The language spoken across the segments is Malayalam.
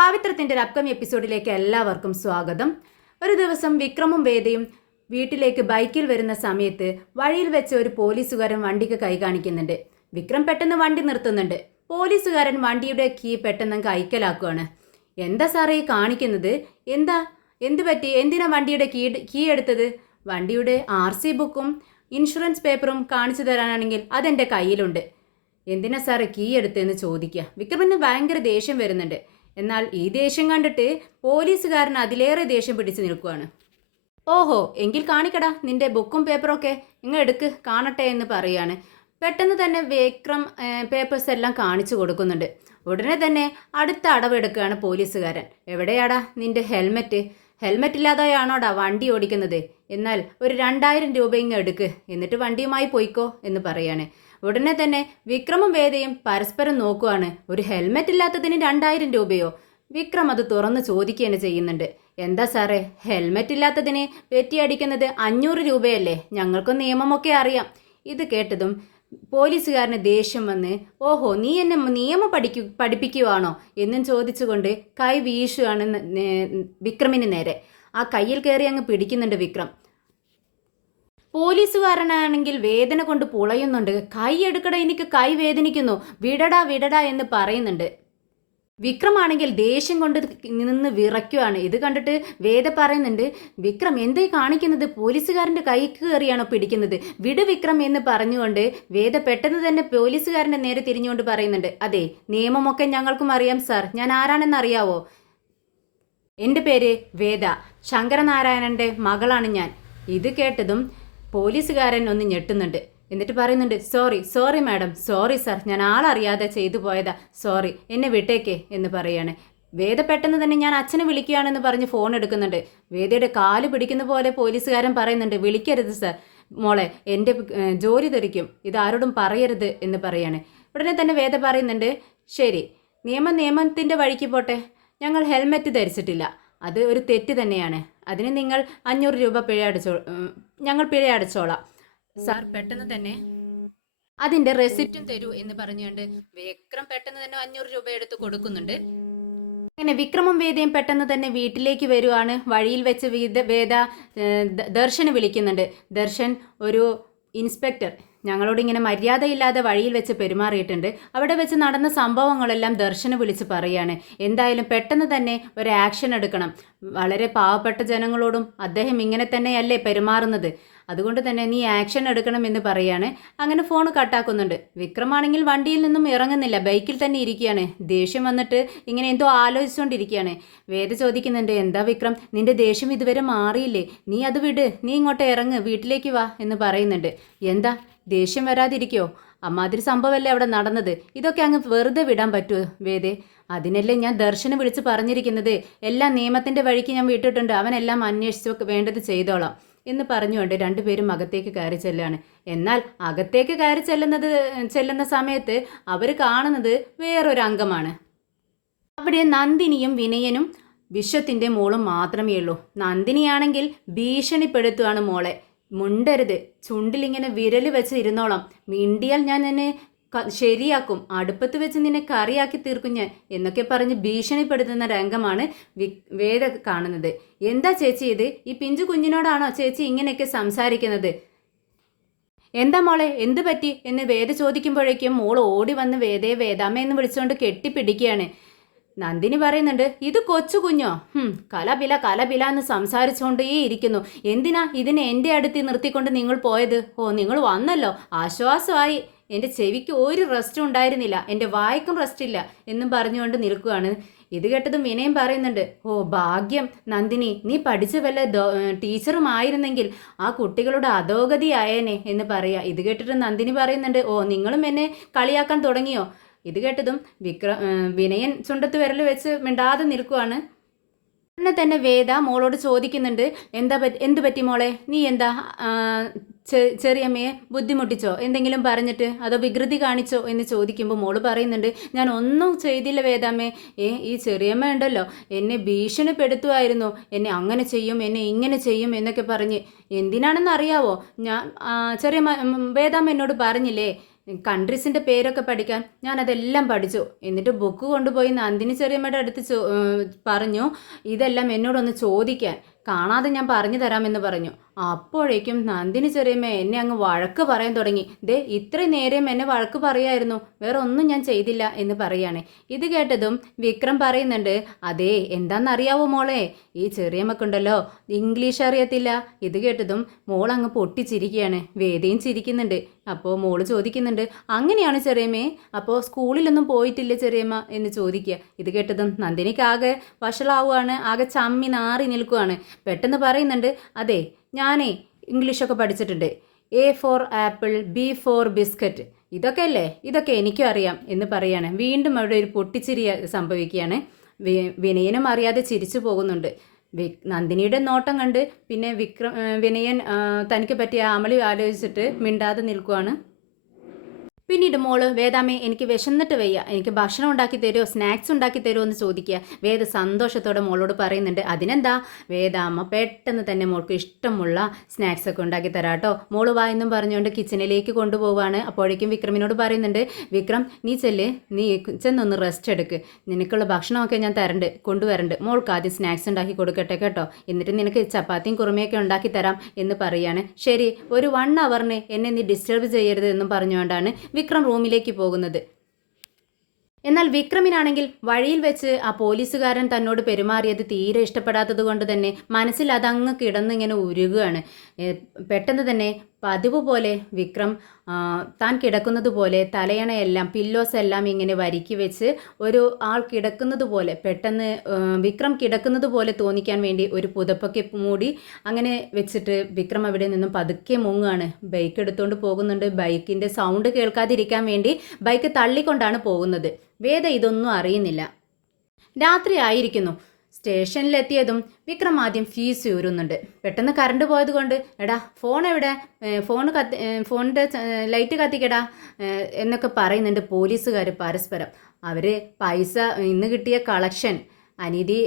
പാവിത്രത്തിൻ്റെ ഒരു അപ്കമിങ് എപ്പിസോഡിലേക്ക് എല്ലാവർക്കും സ്വാഗതം. ഒരു ദിവസം വിക്രമും വേദയും വീട്ടിലേക്ക് ബൈക്കിൽ വരുന്ന സമയത്ത് വഴിയിൽ വെച്ച് ഒരു പോലീസുകാരൻ വണ്ടിക്ക് കൈ കാണിക്കുന്നുണ്ട്. വിക്രം പെട്ടെന്ന് വണ്ടി നിർത്തുന്നുണ്ട്. പോലീസുകാരൻ വണ്ടിയുടെ കീ പെട്ടെന്ന് കൈക്കലാക്കുകയാണ്. എന്താ സാറേ ഈ കാണിക്കുന്നത്? എന്ത് പറ്റി? എന്തിനാ വണ്ടിയുടെ കീ എടുത്തത്? വണ്ടിയുടെ RC ബുക്കും ഇൻഷുറൻസ് പേപ്പറും കാണിച്ചു തരാനാണെങ്കിൽ അതെൻ്റെ കയ്യിലുണ്ട്. എന്തിനാ സാറേ കീ എടുത്തതെന്ന് ചോദിക്കുക. വിക്രമിന് ഭയങ്കര ദേഷ്യം വരുന്നുണ്ട്. എന്നാൽ ഈ ദേഷ്യം കണ്ടിട്ട് പോലീസുകാരൻ അതിലേറെ ദേഷ്യം പിടിച്ചു നിൽക്കുകയാണ്. ഓഹോ, എങ്കിൽ കാണിക്കടാ നിന്റെ ബുക്കും പേപ്പറൊക്കെ ഇങ്ങ് എടുക്ക് കാണട്ടെ എന്ന് പറയാണ്. പെട്ടെന്ന് തന്നെ വിക്രം പേപ്പേഴ്സ് എല്ലാം കാണിച്ചു കൊടുക്കുന്നുണ്ട്. ഉടനെ തന്നെ അടുത്ത അടവെടുക്കുകയാണ് പോലീസുകാരൻ. എവിടെയാടാ നിന്റെ ഹെൽമെറ്റ് ഇല്ലാതെയാണോടാ വണ്ടി ഓടിക്കുന്നത്? എന്നാൽ ഒരു 2000 രൂപ ഇങ്ങ് എടുക്ക്, എന്നിട്ട് വണ്ടിയുമായി പോയിക്കോ എന്ന് പറയാണ്. ഉടനെ തന്നെ വിക്രമും വേദയും പരസ്പരം നോക്കുവാണ്. ഒരു ഹെൽമെറ്റ് ഇല്ലാത്തതിന് 2000 രൂപയോ? വിക്രം അത് തുറന്ന് ചോദിക്കുകയാണ് ചെയ്യുന്നുണ്ട്. എന്താ സാറേ, ഹെൽമെറ്റ് ഇല്ലാത്തതിന് പെറ്റിയടിക്കുന്നത് 500 രൂപയല്ലേ? ഞങ്ങൾക്കും നിയമമൊക്കെ അറിയാം. ഇത് കേട്ടതും പോലീസുകാരന് ദേഷ്യം വന്ന്, ഓഹോ നീ എന്നെ നിയമം പഠിപ്പിക്കുവാണോ എന്നും ചോദിച്ചുകൊണ്ട് കൈ വീശുകയാണ് വിക്രമിന് നേരെ. ആ കയ്യിൽ കയറി അങ്ങ് പിടിക്കുന്നുണ്ട് വിക്രം. പോലീസുകാരനാണെങ്കിൽ വേദന കൊണ്ട് പുളയുന്നുണ്ട്. കൈ എടുക്കട, എനിക്ക് കൈ വേദനിക്കുന്നു, വിടടാ എന്ന് പറയുന്നുണ്ട്. വിക്രമാണെങ്കിൽ ദേഷ്യം കൊണ്ട് നിന്ന് വിറയ്ക്കുവാണ്. ഇത് കണ്ടിട്ട് വേദ പറയുന്നുണ്ട്, വിക്രം എന്തേ കാണിക്കുന്നത്? പോലീസുകാരൻ്റെ കൈക്ക് കയറിയാണോ പിടിക്കുന്നത്? വിട് വിക്രം എന്ന് പറഞ്ഞുകൊണ്ട് വേദ പെട്ടെന്ന് തന്നെ പോലീസുകാരൻ്റെ നേരെ തിരിഞ്ഞുകൊണ്ട് പറയുന്നുണ്ട്, അതെ നിയമമൊക്കെ ഞങ്ങൾക്കും അറിയാം സാർ, ഞാൻ ആരാണെന്ന് അറിയാവോ? എൻ്റെ പേര് വേദ, ശങ്കരനാരായണൻ്റെ മകളാണ് ഞാൻ. ഇത് കേട്ടതും പോലീസുകാരൻ ഒന്ന് ഞെട്ടുന്നുണ്ട്. എന്നിട്ട് പറയുന്നുണ്ട്, സോറി മാഡം, സോറി സാർ, ഞാൻ ആളറിയാതെ ചെയ്തു പോയതാ, സോറി, എന്നെ വിട്ടേക്കേ എന്ന് പറയാണ്. വേദ പെട്ടെന്ന് തന്നെ ഞാൻ അച്ഛനെ വിളിക്കുകയാണെന്ന് പറഞ്ഞ് ഫോൺ എടുക്കുന്നുണ്ട്. വേദയുടെ കാല് പിടിക്കുന്ന പോലെ പോലീസുകാരൻ പറയുന്നുണ്ട്, വിളിക്കരുത് സാർ, മോളെ എൻ്റെ ജോലി തെറിക്കും, ഇതാരോടും പറയരുത് എന്ന് പറയാണ്. ഉടനെ തന്നെ വേദ പറയുന്നുണ്ട്, ശരി, നിയമത്തിൻ്റെ വഴിക്ക് പോട്ടെ, ഞങ്ങൾ ഹെൽമെറ്റ് ധരിച്ചിട്ടില്ല, അത് ഒരു തെറ്റ് തന്നെയാണ്, അതിന് നിങ്ങൾ 500 രൂപ ഞങ്ങൾ പിഴ അടച്ചോളാം സാർ. പെട്ടെന്ന് തന്നെ അതിൻ്റെ റെസിപ്റ്റും തരൂ എന്ന് പറഞ്ഞുകൊണ്ട് വിക്രം പെട്ടെന്ന് തന്നെ 500 രൂപ എടുത്ത് കൊടുക്കുന്നുണ്ട്. അങ്ങനെ വിക്രമും വേദയും പെട്ടെന്ന് തന്നെ വീട്ടിലേക്ക് വരുവാണ്. വഴിയിൽ വെച്ച് വേദ ദർശന് വിളിക്കുന്നുണ്ട്. ദർശൻ ഒരു ഇൻസ്പെക്ടർ ഞങ്ങളോട് ഇങ്ങനെ മര്യാദയില്ലാതെ വഴിയിൽ വെച്ച് പെരുമാറിയിട്ടുണ്ട്. അവിടെ വെച്ച് നടന്ന സംഭവങ്ങളെല്ലാം ദർശന വിളിച്ച് പറയാണ്. എന്തായാലും പെട്ടെന്ന് തന്നെ ഒരു ആക്ഷൻ എടുക്കണം. വളരെ പാവപ്പെട്ട ജനങ്ങളോടും അദ്ദേഹം ഇങ്ങനെ തന്നെയല്ലേ പെരുമാറുന്നത്, അതുകൊണ്ട് തന്നെ നീ ആക്ഷൻ എടുക്കണം എന്ന് പറയാണ്. അങ്ങനെ ഫോൺ കട്ടാക്കുന്നുണ്ട്. വിക്രമാണെങ്കിൽ വണ്ടിയിൽ നിന്നും ഇറങ്ങുന്നില്ല, ബൈക്കിൽ തന്നെ ഇരിക്കുകയാണ്. ദേഷ്യം വന്നിട്ട് ഇങ്ങനെ എന്തോ ആലോചിച്ചുകൊണ്ടിരിക്കുകയാണ്. വേദ ചോദിക്കുന്നുണ്ട്, എന്താ വിക്രം, നിന്റെ ദേഷ്യം ഇതുവരെ മാറിയില്ലേ? നീ അത് വിട്, നീ ഇങ്ങോട്ട് ഇറങ്ങ്, വീട്ടിലേക്ക് വാ എന്ന് പറയുന്നുണ്ട്. എന്താ ദേഷ്യം വരാതിരിക്കോ? അമ്മാതിരി സംഭവമല്ലേ അവിടെ നടന്നത്, ഇതൊക്കെ അങ്ങ് വെറുതെ വിടാൻ പറ്റുമോ വേദേ? അതിനല്ലേ ഞാൻ ദർശനം വിളിച്ച് പറഞ്ഞിരിക്കുന്നത്, എല്ലാം നിയമത്തിൻ്റെ വഴിക്ക് ഞാൻ വിട്ടിട്ടുണ്ട്, അവനെല്ലാം അന്വേഷിച്ച് വേണ്ടത് ചെയ്തോളാം എന്ന് പറഞ്ഞുകൊണ്ട് രണ്ടുപേരും അകത്തേക്ക് കയറി ചെല്ലുകയാണ്. എന്നാൽ അകത്തേക്ക് കയറി ചെല്ലുന്ന സമയത്ത് അവർ കാണുന്നത് വേറൊരു അംഗമാണ്. അവിടെ നന്ദിനിയും വിനയനും വിശ്വത്തിൻ്റെ മോളും മാത്രമേ ഉള്ളൂ. നന്ദിനിയാണെങ്കിൽ ഭീഷണിപ്പെടുത്തുകയാണ് മോളെ, മുണ്ടരുത്, ചുണ്ടിലിങ്ങനെ വിരൽ വെച്ച് ഇരുന്നോളാം, മിണ്ടിയാൽ ഞാൻ നിന്നെ ശരിയാക്കും, അടുപ്പത്ത് വെച്ച് നിന്നെ കറിയാക്കി തീർക്കും ഞാൻ എന്നൊക്കെ പറഞ്ഞ് ഭീഷണിപ്പെടുത്തുന്ന രംഗമാണ് വേദ കാണുന്നത്. എന്താ ചേച്ചി ഇത്? ഈ പിഞ്ചു കുഞ്ഞിനോടാണോ ചേച്ചി ഇങ്ങനെയൊക്കെ സംസാരിക്കുന്നത്? എന്താ മോളെ, എന്ത് പറ്റി എന്ന് വേദ ചോദിക്കുമ്പോഴേക്കും മോൾ ഓടി വന്ന് വേദയെ വേദാമ്മ എന്ന് വിളിച്ചുകൊണ്ട് കെട്ടിപ്പിടിക്കുകയാണ്. നന്ദിനി പറയുന്നുണ്ട്, ഇത് കൊച്ചു കുഞ്ഞോ, കലപില എന്ന് സംസാരിച്ചുകൊണ്ടേ ഇരിക്കുന്നു, എന്തിനാ ഇതിനെ എൻ്റെ അടുത്ത് നിർത്തിക്കൊണ്ട് നിങ്ങൾ പോയത്? ഓ നിങ്ങൾ വന്നല്ലോ, ആശ്വാസമായി, എൻ്റെ ചെവിക്ക് ഒരു റെസ്റ്റും ഉണ്ടായിരുന്നില്ല, എൻ്റെ വായ്ക്കും റെസ്റ്റ് ഇല്ല എന്നും പറഞ്ഞുകൊണ്ട് നിൽക്കുകയാണ്. ഇത് കേട്ടതും വിനയം പറയുന്നുണ്ട്, ഓ ഭാഗ്യം നന്ദിനി, നീ പഠിച്ച വല്ല ടീച്ചറും ആയിരുന്നെങ്കിൽ ആ കുട്ടികളുടെ അധോഗതിയായേനെ എന്ന് പറയാ. ഇത് കേട്ടിട്ട് നന്ദിനി പറയുന്നുണ്ട്, ഓ നിങ്ങളും എന്നെ കളിയാക്കാൻ തുടങ്ങിയോ? ഇത് കേട്ടതും വിനയൻ ചുണ്ടത്ത് വിരൽ വെച്ച് മിണ്ടാതെ നിൽക്കുവാണ്. ഉടനെ തന്നെ വേദ മോളോട് ചോദിക്കുന്നുണ്ട്, എന്ത് പറ്റി മോളെ, നീ എന്താ ചെറിയമ്മയെ ബുദ്ധിമുട്ടിച്ചോ, എന്തെങ്കിലും പറഞ്ഞിട്ട്, അതോ വികൃതി കാണിച്ചോ എന്ന് ചോദിക്കുമ്പോൾ മോള് പറയുന്നുണ്ട്, ഞാൻ ഒന്നും ചെയ്തില്ല വേദാമ്മേ, ഈ ചെറിയമ്മ ഉണ്ടല്ലോ എന്നെ ഭീഷണിപ്പെടുത്തുമായിരുന്നു, എന്നെ അങ്ങനെ ചെയ്യും, എന്നെ ഇങ്ങനെ ചെയ്യും എന്നൊക്കെ പറഞ്ഞ്. എന്തിനാണെന്ന് അറിയാവോ? ഞാൻ ചെറിയ വേദാമ്മ എന്നോട് പറഞ്ഞില്ലേ, കൺട്രീസിൻ്റെ പേരൊക്കെ പഠിക്കാൻ ഞാനതെല്ലാം പഠിച്ചു. എന്നിട്ട് ബുക്ക് കൊണ്ടുപോയി നന്ദിനി ചെറിയമ്മയുടെ അടുത്ത് പറഞ്ഞു ഇതെല്ലാം എന്നോടൊന്ന് ചോദിക്കാൻ, കാണാതെ ഞാൻ പറഞ്ഞു തരാമെന്ന് പറഞ്ഞു. അപ്പോഴേക്കും നന്ദിനി ചെറിയമ്മ എന്നെ അങ്ങ് വഴക്ക് പറയാൻ തുടങ്ങി. ദേ ഇത്രയും നേരം എന്നെ വഴക്ക് പറയായിരുന്നു, വേറെ ഒന്നും ഞാൻ ചെയ്തില്ല എന്ന് പറയാണ്. ഇത് കേട്ടതും വിക്രം പറയുന്നുണ്ട്, അതേ എന്താണെന്നറിയാവോ മോളെ, ഈ ചെറിയമ്മക്കുണ്ടല്ലോ ഇംഗ്ലീഷ് അറിയത്തില്ല. ഇത് കേട്ടതും മോൾ അങ്ങ് പൊട്ടിച്ചിരിക്കുകയാണ്. വേദയും ചിരിക്കുന്നുണ്ട്. അപ്പോൾ മോള് ചോദിക്കുന്നുണ്ട്, അങ്ങനെയാണ് ചെറിയമ്മേ, അപ്പോൾ സ്കൂളിലൊന്നും പോയിട്ടില്ല ചെറിയമ്മ എന്ന് ചോദിക്കുക. ഇത് കേട്ടതും നന്ദിനിക്ക് ആകെ വഷളാവുകയാണ്, ആകെ ചമ്മി നാറി നിൽക്കുകയാണ്. പെട്ടെന്ന് പറയുന്നുണ്ട്, അതെ ഞാനേ ഇംഗ്ലീഷൊക്കെ പഠിച്ചിട്ടുണ്ട്. A for apple, B for biscuit, ഇതൊക്കെ എനിക്കും അറിയാം എന്ന് പറയാണ്. വീണ്ടും അവിടെ ഒരു പൊട്ടിച്ചിരി സംഭവിക്കുകയാണ്. വിനയനും അറിയാതെ ചിരിച്ചു പോകുന്നുണ്ട്. നന്ദിനിയുടെ നോട്ടം കണ്ട് പിന്നെ വിനയൻ തനിക്ക് പറ്റിയ അമളി ആലോചിച്ചിട്ട് മിണ്ടാതെ നിൽക്കുവാണ്. പിന്നീട് മോള് വേദാമ്മേ എനിക്ക് വിശന്നിട്ട് വയ്യ, എനിക്ക് ഭക്ഷണം ഉണ്ടാക്കി തരുമോ, സ്നാക്സ് ഉണ്ടാക്കി തരുമോ എന്ന് ചോദിക്കുക. വേദ സന്തോഷത്തോടെ മോളോട് പറയുന്നുണ്ട്. അതിനെന്താ, വേദാമ്മ പെട്ടെന്ന് തന്നെ മോൾക്ക് ഇഷ്ടമുള്ള സ്നാക്സ് ഒക്കെ ഉണ്ടാക്കി തരാട്ടോ, മോള് വാ എന്നും പറഞ്ഞുകൊണ്ട് കിച്ചണിലേക്ക് കൊണ്ടുപോവാണ്. അപ്പോഴേക്കും വിക്രമിനോട് പറയുന്നുണ്ട്, വിക്രം നീ ചെന്നൊന്ന് റെസ്റ്റ് എടുക്ക്, നിനക്കുള്ള ഭക്ഷണമൊക്കെ ഞാൻ കൊണ്ടുവരണ്ട്, മോൾക്ക് ആദ്യം സ്നാക്സ് ഉണ്ടാക്കി കൊടുക്കട്ടെ കേട്ടോ, എന്നിട്ട് നിനക്ക് ചപ്പാത്തിയും കുറുമയൊക്കെ ഉണ്ടാക്കി തരാം എന്ന് പറയാണ്. ശരി, ഒരു 1 അവറിന് എന്നെ നീ ഡിസ്റ്റർബ് ചെയ്യരുത് എന്നും പറഞ്ഞുകൊണ്ടാണ് വിക്രം റൂമിലേക്ക് പോകുന്നത്. എന്നാൽ വിക്രമിനാണെങ്കിൽ വഴിയിൽ വെച്ച് ആ പോലീസുകാരൻ തന്നോട് പെരുമാറിയത് തീരെ ഇഷ്ടപ്പെടാത്തത് കൊണ്ട് തന്നെ മനസ്സിൽ അതങ്ങ് കിടന്നിങ്ങനെ ഉരുകുകയാണ്. പെട്ടെന്ന് തന്നെ പതിവ് പോലെ വിക്രം താൻ കിടക്കുന്നത് പോലെ തലയണയെല്ലാം പില്ലോസ് എല്ലാം ഇങ്ങനെ വരിക്കി വെച്ച് ഒരു ആൾ കിടക്കുന്നത് പോലെ, പെട്ടെന്ന് വിക്രം കിടക്കുന്നത് പോലെ തോന്നിക്കാൻ വേണ്ടി ഒരു പുതപ്പൊക്കെ മൂടി അങ്ങനെ വെച്ചിട്ട് വിക്രം അവിടെ നിന്നും പതുക്കെ മുങ്ങുകയാണ്. ബൈക്ക് എടുത്തുകൊണ്ട് പോകുന്നുണ്ട്. ബൈക്കിൻ്റെ സൗണ്ട് കേൾക്കാതിരിക്കാൻ വേണ്ടി ബൈക്ക് തള്ളിക്കൊണ്ടാണ് പോകുന്നത്. വേദ ഇതൊന്നും അറിയുന്നില്ല. രാത്രി ആയിരിക്കുന്നു. സ്റ്റേഷനിലെത്തിയതും വിക്രം ആദ്യം ഫീസ് ഊരുന്നുണ്ട്. പെട്ടെന്ന് കറണ്ട് പോയത് കൊണ്ട്, എടാ ഫോൺ എവിടെ, ഫോണിൻ്റെ ലൈറ്റ് കത്തിക്കടാ എന്നൊക്കെ പറയുന്നുണ്ട് പോലീസുകാർ പരസ്പരം. അവർ പൈസ ഇന്ന് കിട്ടിയ കളക്ഷൻ അനീതി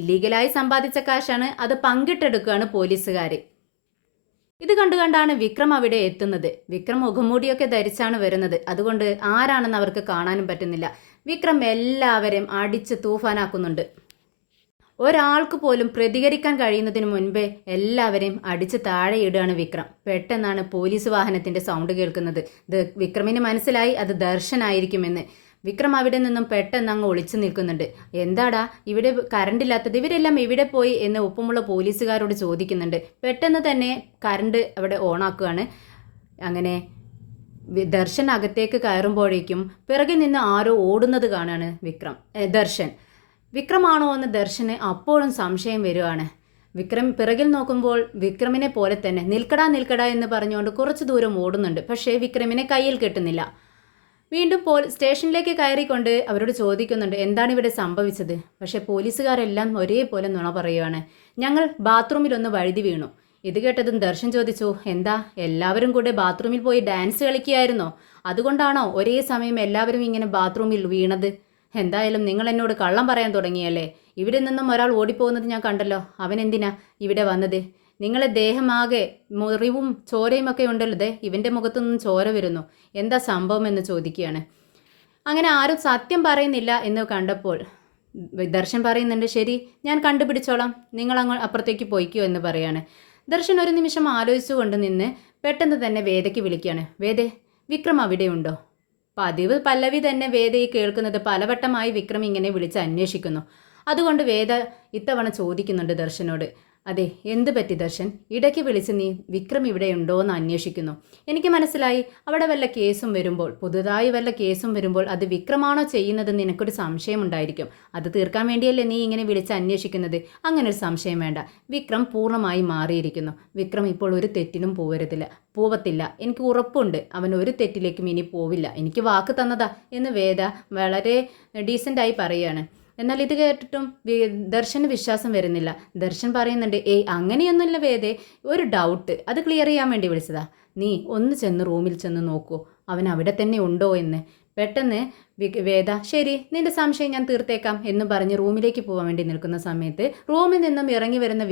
ഇല്ലീഗലായി സമ്പാദിച്ച കാശാണ്, അത് പങ്കിട്ടെടുക്കുകയാണ് പോലീസുകാർ. ഇത് കണ്ടാണ് വിക്രം അവിടെ എത്തുന്നത്. വിക്രം മുഖംമൂടിയൊക്കെ ധരിച്ചാണ് വരുന്നത്. അതുകൊണ്ട് ആരാണെന്ന് അവർക്ക് കാണാനും പറ്റുന്നില്ല. വിക്രം എല്ലാവരെയും അടിച്ച് തൂഫാനാക്കുന്നുണ്ട്. ഒരാൾക്ക് പോലും പ്രതികരിക്കാൻ കഴിയുന്നതിന് മുൻപേ എല്ലാവരെയും അടിച്ച് താഴെയിടുകയാണ് വിക്രം. പെട്ടെന്നാണ് പോലീസ് വാഹനത്തിൻ്റെ സൗണ്ട് കേൾക്കുന്നത്. ഇത് വിക്രമിന് മനസ്സിലായി അത് ദർശനായിരിക്കുമെന്ന്. വിക്രം അവിടെ നിന്നും പെട്ടെന്ന് അങ്ങ് ഒളിച്ചു നിൽക്കുന്നുണ്ട്. എന്താടാ ഇവിടെ കറണ്ട് ഇല്ലാത്തത്, ഇവരെല്ലാം എവിടെ പോയി എന്ന് ഒപ്പമുള്ള പോലീസുകാരോട് ചോദിക്കുന്നുണ്ട്. പെട്ടെന്ന് തന്നെ കറണ്ട് അവിടെ ഓണാക്കുകയാണ്. അങ്ങനെ ദർശൻ അകത്തേക്ക് കയറുമ്പോഴേക്കും പിറകിൽ നിന്ന് ആരോ ഓടുന്നത് കാണാണ് ദർശൻ. വിക്രമാണോ എന്ന് ദർശന് അപ്പോഴും സംശയം വരികയാണ്. വിക്രം പിറകിൽ നോക്കുമ്പോൾ വിക്രമിനെ പോലെ തന്നെ നിൽക്കടാ എന്ന് പറഞ്ഞുകൊണ്ട് കുറച്ച് ദൂരം ഓടുന്നുണ്ട്. പക്ഷേ വിക്രമിനെ കയ്യിൽ കെട്ടുന്നില്ല. വീണ്ടും സ്റ്റേഷനിലേക്ക് കയറിക്കൊണ്ട് അവരോട് ചോദിക്കുന്നുണ്ട്, എന്താണ് ഇവിടെ സംഭവിച്ചത്. പക്ഷേ പോലീസുകാരെല്ലാം ഒരേപോലെ നുണ പറയുകയാണ്. ഞങ്ങൾ ബാത്റൂമിലൊന്ന് വഴുതി വീണു. ഇത് കേട്ടതും ദർശൻ ചോദിച്ചു, എന്താ എല്ലാവരും കൂടെ ബാത്റൂമിൽ പോയി ഡാൻസ് കളിക്കുകയായിരുന്നോ, അതുകൊണ്ടാണോ ഒരേ സമയം എല്ലാവരും ഇങ്ങനെ ബാത്റൂമിൽ വീണത്. എന്തായാലും നിങ്ങൾ എന്നോട് കള്ളം പറയാൻ തുടങ്ങിയല്ലേ. ഇവിടെ നിന്നും ഒരാൾ ഓടിപ്പോകുന്നത് ഞാൻ കണ്ടല്ലോ, അവൻ എന്തിനാ ഇവിടെ വന്നത്. നിങ്ങളെ ദേഹമാകെ മുറിവും ചോരയും ഒക്കെ ഉണ്ടല്ലോ, ഇവൻ്റെ മുഖത്തുനിന്നും ചോര വരുന്നു, എന്താ സംഭവം എന്ന് ചോദിക്കുകയാണ്. അങ്ങനെ ആരും സത്യം പറയുന്നില്ല എന്ന് കണ്ടപ്പോൾ ദർശൻ പറയുന്നുണ്ട്, ശരി ഞാൻ കണ്ടുപിടിച്ചോളാം, നിങ്ങൾ അപ്പുറത്തേക്ക് പോയിക്കോ എന്ന് പറയാണ്. ദർശൻ ഒരു നിമിഷം ആലോചിച്ചുകൊണ്ട് നിന്ന് പെട്ടെന്ന് തന്നെ വേദയ്ക്ക് വിളിക്കുകയാണ്. വേദേ, വിക്രം അവിടെയുണ്ടോ. പതിവ് പല്ലവി തന്നെ വേദയെ കേൾക്കുന്നത് പലവട്ടമായി വിക്രം ഇങ്ങനെ വിളിച്ച് അന്വേഷിക്കുന്നു. അതുകൊണ്ട് വേദ ഇത്തവണ ചോദിക്കുന്നുണ്ട് ദർശനോട്, അതെ എന്ത് പറ്റി ദർശൻ, ഇടയ്ക്ക് വിളിച്ച് നീ വിക്രം ഇവിടെ ഉണ്ടോ എന്ന് അന്വേഷിക്കുന്നു. എനിക്ക് മനസ്സിലായി അവിടെ വല്ല കേസും വരുമ്പോൾ, പുതുതായി വല്ല കേസും വരുമ്പോൾ അത് വിക്രമാണോ ചെയ്യുന്നതെന്ന് നിനക്കൊരു സംശയം ഉണ്ടായിരിക്കും. അത് തീർക്കാൻ വേണ്ടിയല്ലേ നീ ഇങ്ങനെ വിളിച്ച് അന്വേഷിക്കുന്നത്. അങ്ങനെ ഒരു സംശയം വേണ്ട, വിക്രം പൂർണ്ണമായി മാറിയിരിക്കുന്നു. വിക്രം ഇപ്പോൾ ഒരു തെറ്റിനും പോവത്തില്ല. എനിക്ക് ഉറപ്പുണ്ട്, അവൻ ഒരു തെറ്റിലേക്കും ഇനി പോവില്ല, എനിക്ക് വാക്ക് തന്നതാ എന്ന് വേദ വളരെ ഡീസൻ്റായി പറയുകയാണ്. എന്നാൽ ഇത് കേട്ടിട്ടും ദർശന് വിശ്വാസം വരുന്നില്ല. ദർശൻ പറയുന്നുണ്ട്, അങ്ങനെയൊന്നുമില്ല വേദേ, ഒരു ഡൗട്ട്, അത് ക്ലിയർ ചെയ്യാൻ വേണ്ടി വിളിച്ചതാ. നീ ഒന്ന് ചെന്ന് റൂമിൽ ചെന്ന് നോക്കൂ, അവൻ അവിടെ തന്നെ ഉണ്ടോ എന്ന്. പെട്ടെന്ന് വേദ ശരി നിന്റെ സംശയം ഞാൻ തീർത്തേക്കാം എന്നും പറഞ്ഞ് റൂമിലേക്ക് പോകാൻ വേണ്ടി നിൽക്കുന്ന സമയത്ത് റൂമിൽ നിന്നും ഇറങ്ങി വരുന്ന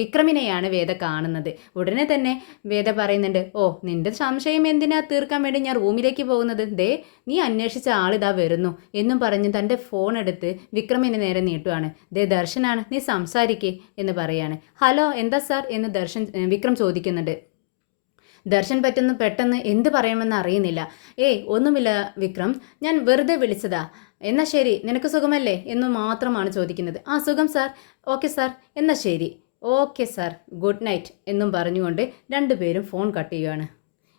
വിക്രമിനെയാണ് വേദ കാണുന്നത്. ഉടനെ തന്നെ വേദ പറയുന്നുണ്ട്, ഓ നിന്റെ സംശയം എന്തിനാ തീർക്കാൻ വേണ്ടി ഞാൻ റൂമിലേക്ക് പോകുന്നത്, ദേ നീ അന്വേഷിച്ച ആളിതാ വരുന്നു എന്നും പറഞ്ഞ് തൻ്റെ ഫോൺ എടുത്ത് വിക്രമിന് നേരെ നീട്ടുവാണ്. ദേ ദർശനാണ്, നീ സംസാരിക്കേ എന്ന് പറയാണ്. ഹലോ എന്താ സാർ എന്ന് വിക്രം ചോദിക്കുന്നുണ്ട്. ദർശൻ പെട്ടെന്ന് എന്ത് പറയണമെന്ന് അറിയുന്നില്ല. ഒന്നുമില്ല വിക്രം, ഞാൻ വെറുതെ വിളിച്ചതാ. എന്നാൽ ശരി, നിനക്ക് സുഖമല്ലേ എന്ന് മാത്രമാണ് ചോദിക്കുന്നത്. ആ സുഖം സാർ. ഓക്കെ സാർ, എന്നാൽ ശരി. ഓക്കെ സാർ, ഗുഡ് നൈറ്റ് എന്നും പറഞ്ഞുകൊണ്ട് രണ്ടുപേരും ഫോൺ കട്ട് ചെയ്യുകയാണ്.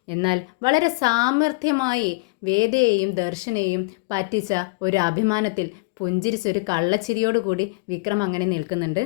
എന്നാൽ വളരെ സാമർഥ്യമായി വേദയെയും ദർശനെയും പറ്റിച്ച ഒരു അഭിമാനത്തിൽ പുഞ്ചിരിച്ചൊരു കള്ളച്ചിരിയോടുകൂടി വിക്രം അങ്ങനെ നിൽക്കുന്നുണ്ട്.